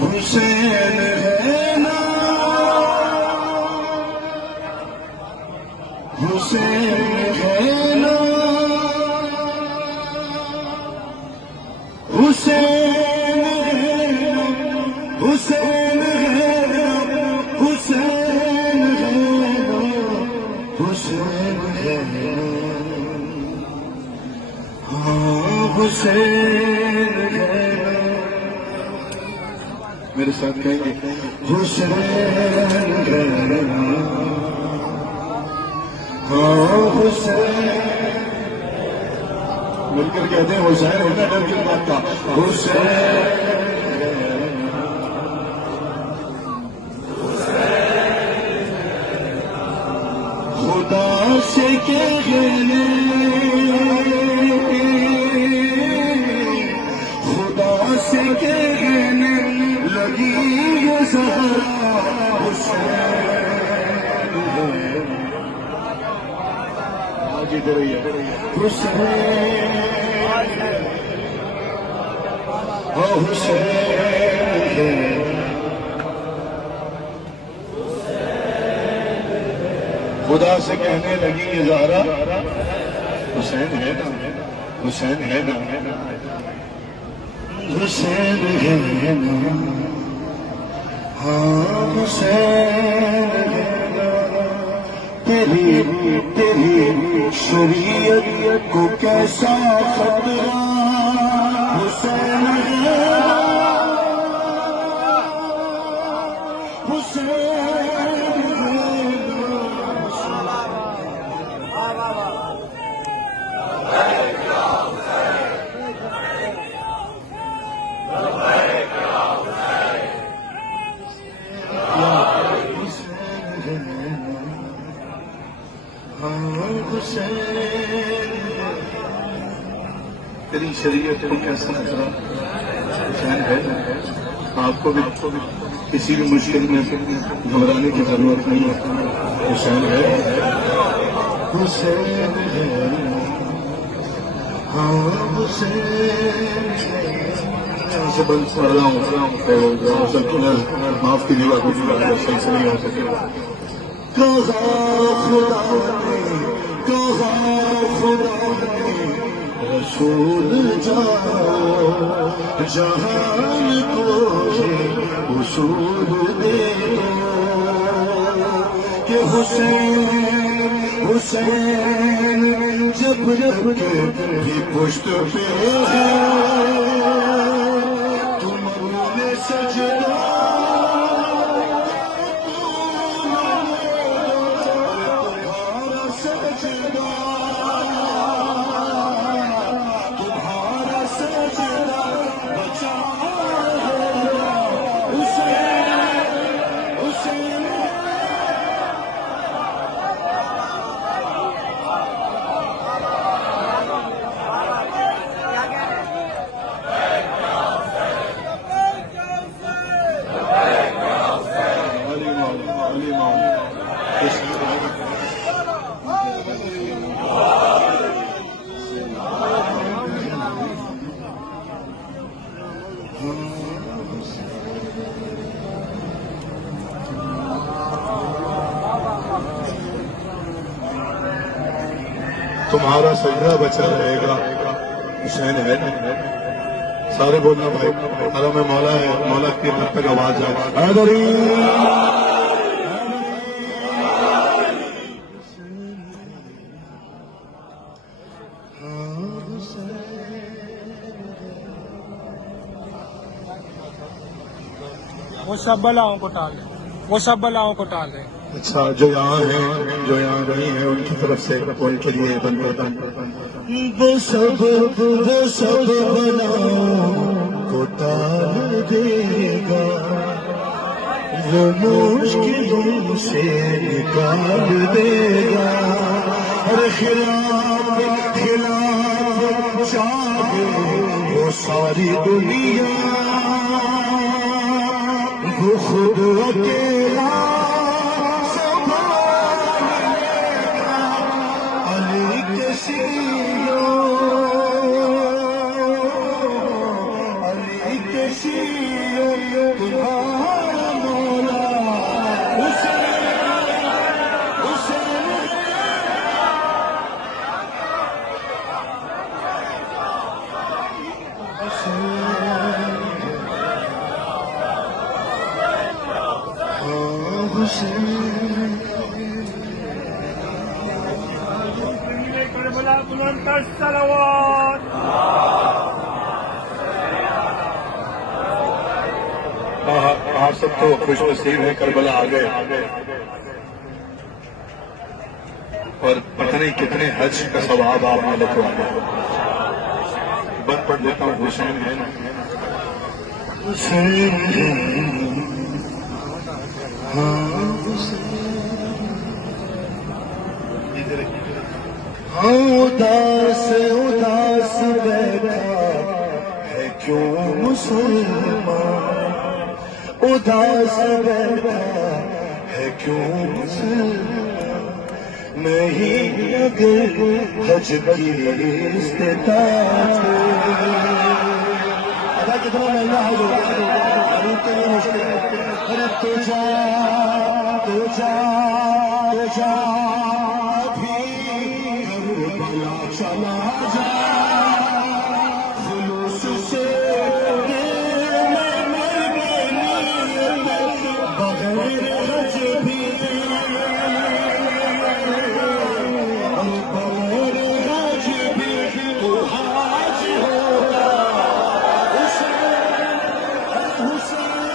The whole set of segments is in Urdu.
حسین ہے نا حسین ہے نا حسین ہے نا حسین ہے نا حسین ہے نا حسین ہے نا ہاں حسین ہے نا میرے ساتھ کہیں گے حسین ہے نا ہاں حسین مل کر کہتے ہیں حسین ہونا ڈر کی بات کا حسین خدا سے کہنے خدا سے کہنے لگی یہ زہرا حسین آگے دے رہی ہے حسین او حسین خدا سے کہنے لگی یہ زہرا حسین ہے نا حسین ہے نا حسین ہے نا ہاں حسین ہے نا تیری شریعت کو کیسا خطرہ حسین ہے حسین تیری شریعت کو کیسا خطرہ حسین ہے آپ کو بھی کسی بھی مشکل میں گھبرانے کی ضرورت نہیں ہے حسین ہے حسین ہے ہاں حسین سے بند پڑھ رہا ہوں معاف کی دیوا کو صحیح سے نہیں ہو سکے کہا خدا نے رسول جاؤ جہان کو اصول دے دو کہ حسین جب بھی پشت پہ ہے تم نے سجدہ تمہارا سجدہ بچا رہے گا حسین ہے سارے بولنا بھائی حرم میں مولا ہے مولا کی حد تک آواز آئے وہ سب بلاؤں کو ٹال دیں وہ سب بلاؤں کو ٹال دیں اچھا جو یہاں ہیں جو یہاں نہیں ہیں ان کی طرف سے ان کے لیے بند وہ سب بلاؤں کو ٹال دے گا وہ مشکلوں سے نکال دے گا اور خلاف چاہے وہ ساری دنیا وہ خود اکیلا علی کے سیوں ہمارا مولا حسین حسین کربلا بلند کر صلوات آپ سب کو خوش نصیب ہے، کربلا آ گئے اور پتہ نہیں کتنے حج کا ثواب آپ نے لکھوا دیا۔ بند پڑھ دیتا ہوں، حسین ہے نا اداس اداس بیٹھا ہے کیوں مسلمان، اداس بیٹھا ہے کیوں مسلمان، نہیں اگر حج کی استطاعت ادا کتنا مہنگا حج ہو گیا غریب کے لیے مشکل ہے۔ ارے تو جا تو جا تو جا بھی کربلا چلا جا، خلوص سے میں مر گئی بغیر حج بھی، اور بغیر حج بھی تو حاج ہوگا حسین حسین۔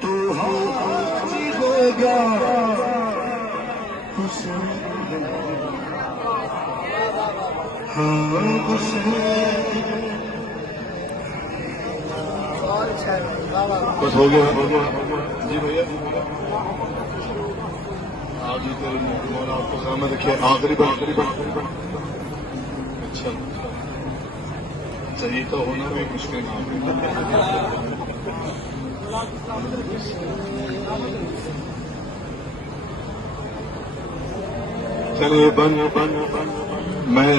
تو حاج ہوگا حسین، ہاں حسین۔ بس ہو گیا جی بھیا آپ جی تو مولا آپ کو سامنے رکھیے، آخری بات اچھا صحیح تو ہونا بھی مشکل کام ہے۔ چلیے بند میں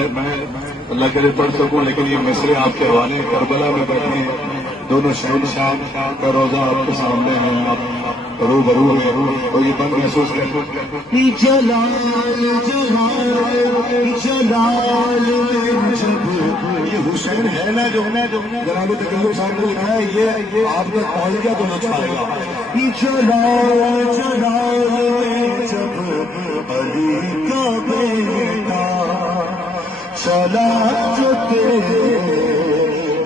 اللہ کرے پڑھ سکوں، لیکن یہ مسئلے آپ کے حوالے کربلا میں بیٹھے ہیں، دونوں شہنشاہ کا روزہ آپ کے سامنے ہے، آپ روبرو ہیں اور یہ بند محسوس کرتے جلال جلال جلال جب یہ حسین ہے نا جو جناب تقریر صاحب نے لکھا ہے، یہ آپ کا تعلیقہ تو نہ چھائے گا۔ جلال جلال جب علی کا بیٹا چلا جو تیرے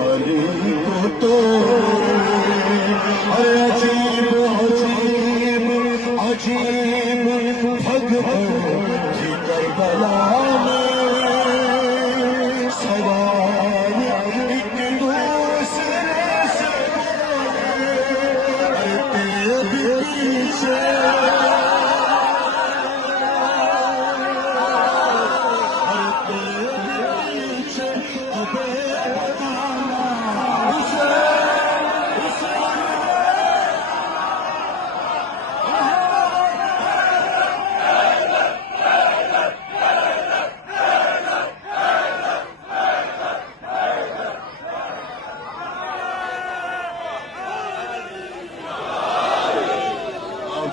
علی کو تو عجیب عجیب عجیب بھگوان کی کربلا میں سوال ایک دوسرے سے تیرے پیچھے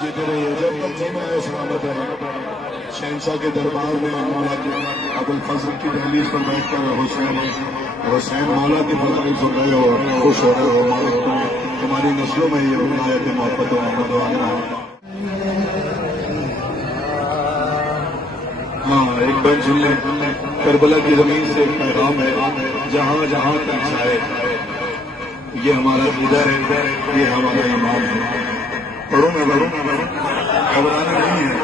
جیتے رہیے جب تک جینا ہے سلامت ہے۔ شہنشاہ کے دربار میں مولا کے ابوالفضل کی دہلیز پر بیٹھ کر حسین مولا کی فضائی سن رہے ہو، خوش ہو رہے ہو، تمہاری نسلوں میں یہ ولایت محبت و احمد و آنا ہے۔ ہاں ایک بات سن لیں، کربلا کی زمین سے ایک پیغام ہے، جہاں جہاں تک جائے یہ ہمارا لیڈر ہے، یہ ہمارا امام ہے۔ پڑھوں میں گھبرانا نہیں ہے،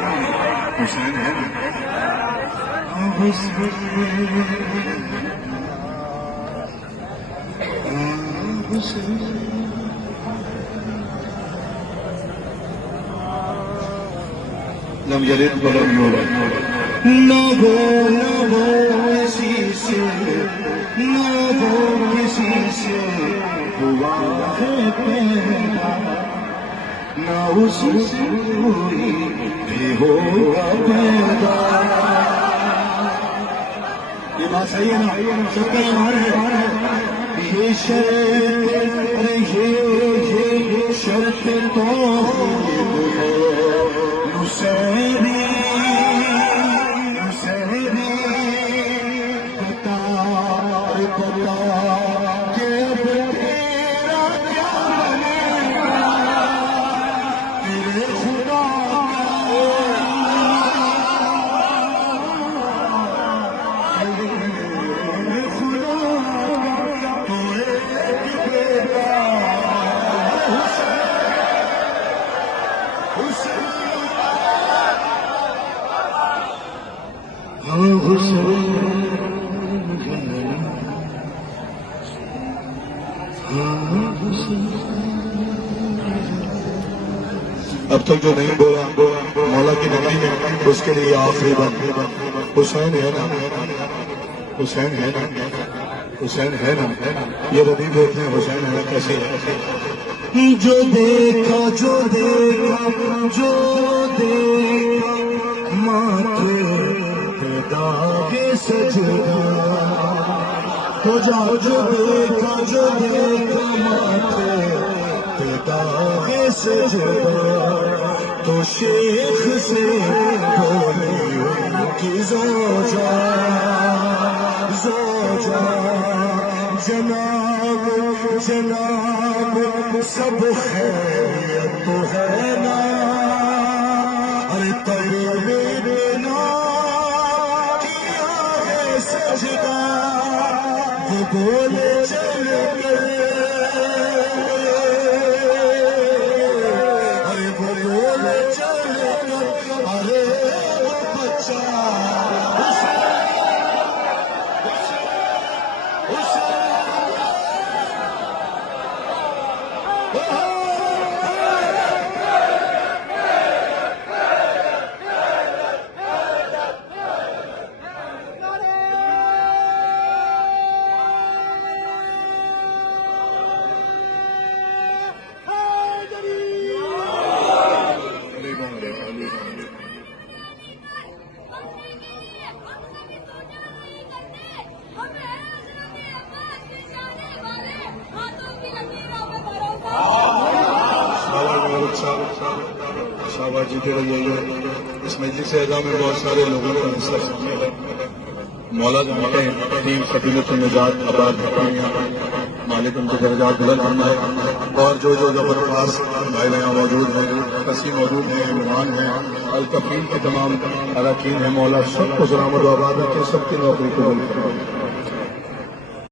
حسین ہے نا۔ لم یلد ولم یولد، نہ وہ کسی سے، نہ وہ کسی سے ہوا ہے پیدا۔ نہ اس سے کوئی بھی ہوگا پیدا. یہ بات صحیح ہے نا؟ سب کا ایمان ہے. یہ شرط تو نصیری بتا کہ تیرا کیا بنے گا تیرے خدا اب تک جو نہیں بولا مولا کی نگری میں اس کے لیے آخری بات. حسین ہے نا؟ حسین ہے نا؟ حسین ہے نا؟ یہ ردیف ہوتے ہیں. حسین ہے نا؟ کیسے ہے؟ جو دیکھا ماتھے پہ داغ سجدہ ہو جا. جو دیکھا ماتھے پہ داغ سجدہ تو شیخ سے بولی ان کی زوجہ جناب سب خیریت تو ہے نا. ارے طیب نا کیا ہے سجدہ وہ بولے چل کر. ارے وہ بولے چل کر ارے وہ بچہ شاباش جیتے رہیے. اس مجلس اعزاز میں بہت سارے لوگوں کا حصہ شامل ہے. مولا جانتے ہیں ٹیم سفینۃ النجات آباد حقانیہ مالک ان کے درجات بلند فرمائے. اور جو زبرداس بھائی یہاں موجود ہیں, کسی موجود ہیں, عمران ہیں, الکفیل کے تمام اراکین ہیں, مولا سب کو سلامت و آباد رکھے, سب کی نوکری قبول کرے.